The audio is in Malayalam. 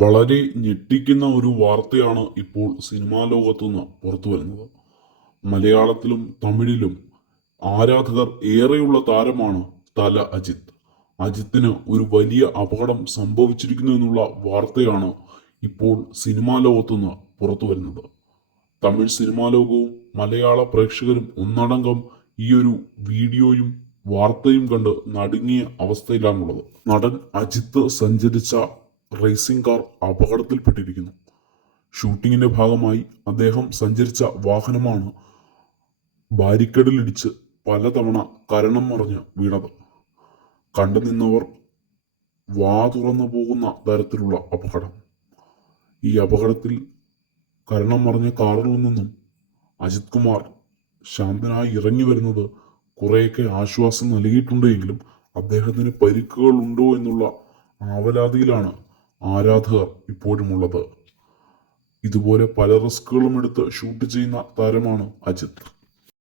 വളരെ ഞെട്ടിക്കുന്ന ഒരു വാർത്തയാണ് ഇപ്പോൾ സിനിമാ ലോകത്തുനിന്ന് പുറത്തു വരുന്നത്. മലയാളത്തിലും തമിഴിലും ആരാധകർ ഏറെയുള്ള താരമാണ് തല അജിത്ത് അജിത്തിന് ഒരു വലിയ അപകടം സംഭവിച്ചിരിക്കുന്നു എന്നുള്ള വാർത്തയാണ് ഇപ്പോൾ സിനിമാ ലോകത്തുനിന്ന് പുറത്തു വരുന്നത്. തമിഴ് സിനിമാ ലോകവും മലയാള പ്രേക്ഷകരും ഒന്നടങ്കം ഈ ഒരു വീഡിയോയും വാർത്തയും കണ്ട് നടുങ്ങിയ അവസ്ഥയിലാണുള്ളത്. നടൻ അജിത്ത് സഞ്ചരിച്ച റേസിംഗ് കാർ അപകടത്തിൽപ്പെട്ടിരിക്കുന്നു. ഷൂട്ടിങ്ങിന്റെ ഭാഗമായി അദ്ദേഹം സഞ്ചരിച്ച വാഹനമാണ് ബാരിക്കേഡിലിടിച്ച് പലതവണ കരണം മറിഞ്ഞ് വീണത്. കണ്ടു നിന്നവർ വാ തുറന്നു പോകുന്ന തരത്തിലുള്ള അപകടം. ഈ അപകടത്തിൽ കരണം മറിഞ്ഞ കാറിൽ നിന്നും അജിത് കുമാർ ശാന്തനായി ഇറങ്ങി വരുന്നത് കുറേയൊക്കെ ആശ്വാസം നൽകിയിട്ടുണ്ടെങ്കിലും അദ്ദേഹത്തിന് പരിക്കുകൾ ഉണ്ടോ എന്നുള്ള ആവലാതിയിലാണ് ആരാധകർ ഇപ്പോഴുമുള്ളത്. ഇതുപോലെ പല റിസ്കുകളും എടുത്ത് ഷൂട്ട് ചെയ്യുന്ന താരമാണ് അജിത്ത്